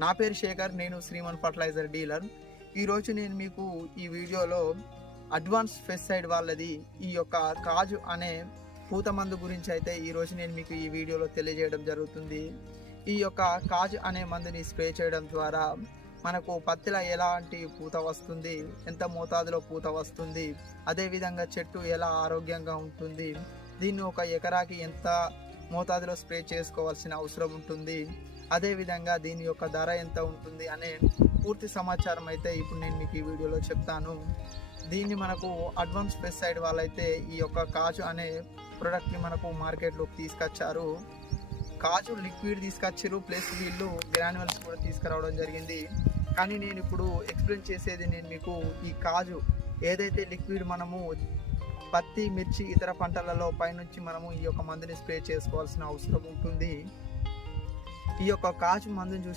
నా పేరు శేఖర్, నేను శ్రీమన్ ఫర్టిలైజర్ డీలర్. ఈరోజు నేను మీకు ఈ వీడియోలో అడ్వాన్స్ పెస్టిసైడ్ వాళ్ళది ఈ యొక్క కాజు అనే పూత మందు గురించి అయితే ఈరోజు నేను మీకు ఈ వీడియోలో తెలియజేయడం జరుగుతుంది. ఈ యొక్క కాజు అనే మందుని స్ప్రే చేయడం ద్వారా మనకు పత్తిలో ఎలాంటి పూత వస్తుంది, ఎంత మోతాదులో పూత వస్తుంది, అదేవిధంగా చెట్టు ఎలా ఆరోగ్యంగా ఉంటుంది, దీన్ని ఒక ఎకరాకి ఎంత మోతాదులో స్ప్రే చేసుకోవాల్సిన అవసరం ఉంటుంది, అదేవిధంగా దీని యొక్క ధర ఎంత ఉంటుంది అనే పూర్తి సమాచారం అయితే ఇప్పుడు నేను మీకు ఈ వీడియోలో చెప్తాను. దీన్ని మనకు అడ్వాన్స్ పెస్టిసైడ్ వాళ్ళైతే ఈ యొక్క కాజు అనే ప్రోడక్ట్ని మనకు మార్కెట్లోకి తీసుకొచ్చారు. కాజు లిక్విడ్ తీసుకొచ్చారు, ప్లస్ వీళ్ళు గ్రాన్యువల్స్ కూడా తీసుకురావడం జరిగింది. కానీ నేను ఇప్పుడు ఎక్స్ప్లెయిన్ చేసేది నేను మీకు ఈ కాజు ఏదైతే లిక్విడ్ మనము పత్తి, మిర్చి, ఇతర పంటలలో పైనుంచి మనము ఈ యొక్క మందుని స్ప్రే చేసుకోవాల్సిన అవసరం ఉంటుంది. ఈ యొక్క కాజు మందుని చూసి